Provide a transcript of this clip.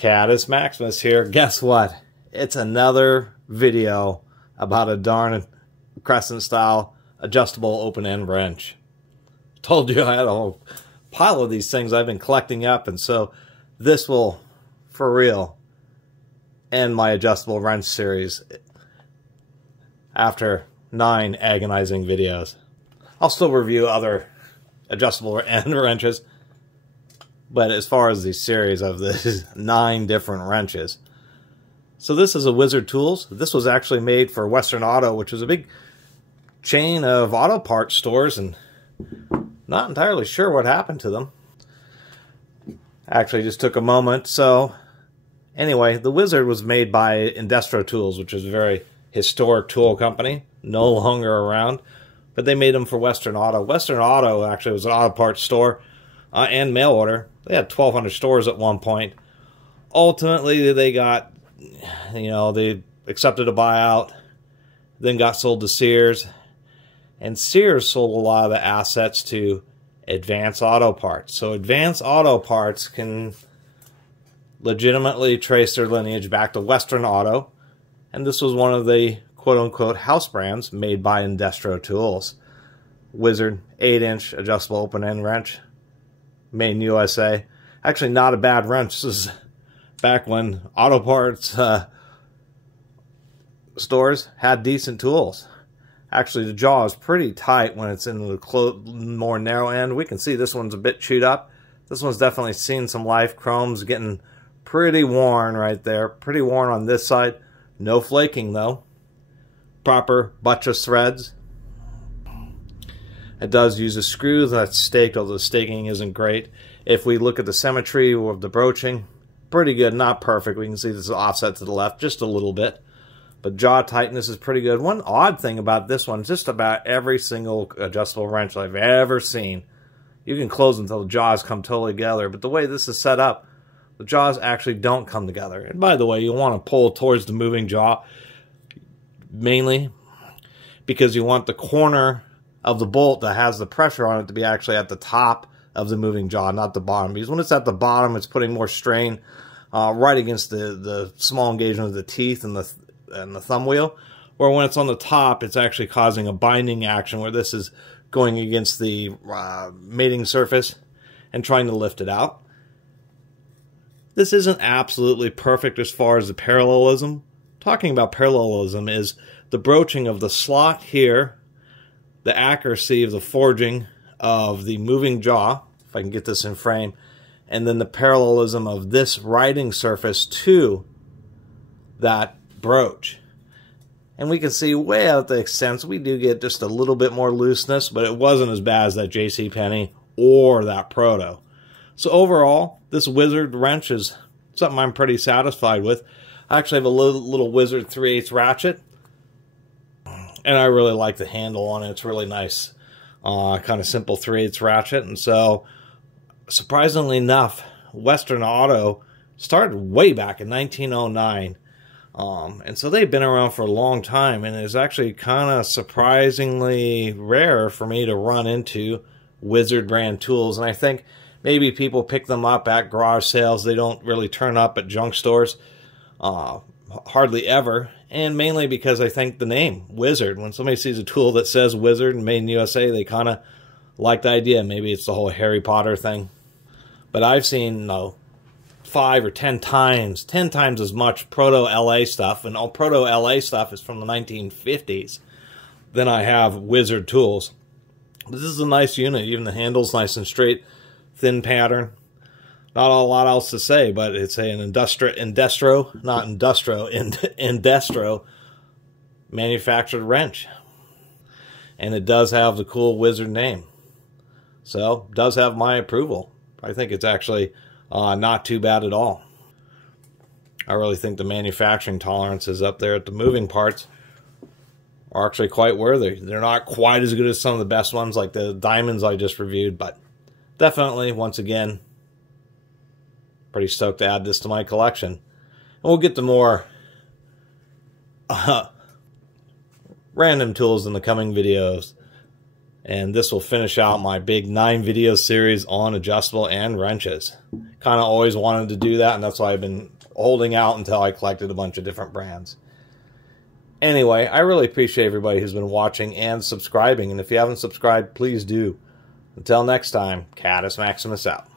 Catus Maximus here. Guess what? It's another video about a darn Crescent style adjustable open end wrench. Told you I had a whole pile of these things I've been collecting up, and so this will, for real, end my adjustable wrench series after 9 agonizing videos. I'll still review other adjustable end wrenches, but as far as the series of this 9 different wrenches. So this is a Wizard Tools. This was actually made for Western Auto, which is a big chain of auto parts stores, and not entirely sure what happened to them. Actually just took a moment. So anyway, the Wizard was made by Indestro Tools, which is a very historic tool company, no longer around, but they made them for Western Auto. Western Auto actually was an auto parts store and mail order. They had 1,200 stores at one point. Ultimately, they got, they accepted a buyout, then got sold to Sears, and Sears sold a lot of the assets to Advance Auto Parts. So Advance Auto Parts can legitimately trace their lineage back to Western Auto, and this was one of the quote-unquote house brands made by Indestro Tools. Wizard 8-inch adjustable open-end wrench, made in USA. Actually not a bad wrench. This is back when auto parts stores had decent tools. Actually, the jaw is pretty tight when it's in the more narrow end. We can see this one's a bit chewed up. This one's definitely seen some life. Chrome's getting pretty worn right there. Pretty worn on this side. No flaking, though. Proper buttress threads. It does use a screw that's staked, although the staking isn't great. If we look at the symmetry of the broaching, pretty good, not perfect. We can see this is offset to the left just a little bit. But jaw tightness is pretty good. One odd thing about this one, just about every single adjustable wrench I've ever seen, you can close until the jaws come totally together. But the way this is set up, the jaws actually don't come together. And by the way, you want to pull towards the moving jaw, mainly because you want the corner of the bolt that has the pressure on it to be actually at the top of the moving jaw, not the bottom. Because when it's at the bottom, it's putting more strain right against the small engagement of the teeth and the thumb wheel. Where when it's on the top, it's actually causing a binding action where this is going against the mating surface and trying to lift it out. This isn't absolutely perfect as far as the parallelism. Talking about parallelism is the broaching of the slot here, the accuracy of the forging of the moving jaw, if I can get this in frame, and then the parallelism of this writing surface to that broach. And we can see way out the extents, we do get just a little bit more looseness, but it wasn't as bad as that JCPenney or that Proto. So overall, this Wizard wrench is something I'm pretty satisfied with. I actually have a little Wizard 3/8 ratchet, and I really like the handle on it. It's really nice, kind of simple 3/8 ratchet. And so, surprisingly enough, Western Auto started way back in 1909. And so they've been around for a long time, and it's actually kind of surprisingly rare for me to run into Wizard brand tools. And I think maybe people pick them up at garage sales. They don't really turn up at junk stores, hardly ever. And mainly because I think the name, Wizard, when somebody sees a tool that says Wizard and made in USA, they kind of like the idea. Maybe it's the whole Harry Potter thing. But I've seen, 5 or 10 times as much Proto LA stuff, and all Proto LA stuff is from the 1950s, than I have Wizard tools. But this is a nice unit. Even the handle's nice and straight, thin pattern. Not a lot else to say, but it's an Indestro manufactured wrench. And it does have the cool Wizard name. So, does have my approval. I think it's actually not too bad at all. I really think the manufacturing tolerances up there at the moving parts are actually quite worthy. They're not quite as good as some of the best ones like the diamonds I just reviewed, but definitely, once again, pretty stoked to add this to my collection. And we'll get to more random tools in the coming videos. And this will finish out my big 9 video series on adjustable and wrenches. kind of always wanted to do that, and that's why I've been holding out until I collected a bunch of different brands. Anyway, I really appreciate everybody who's been watching and subscribing, and if you haven't subscribed, please do. Until next time, Catus Maximus out.